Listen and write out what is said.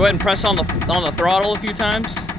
Go ahead and press on the throttle a few times.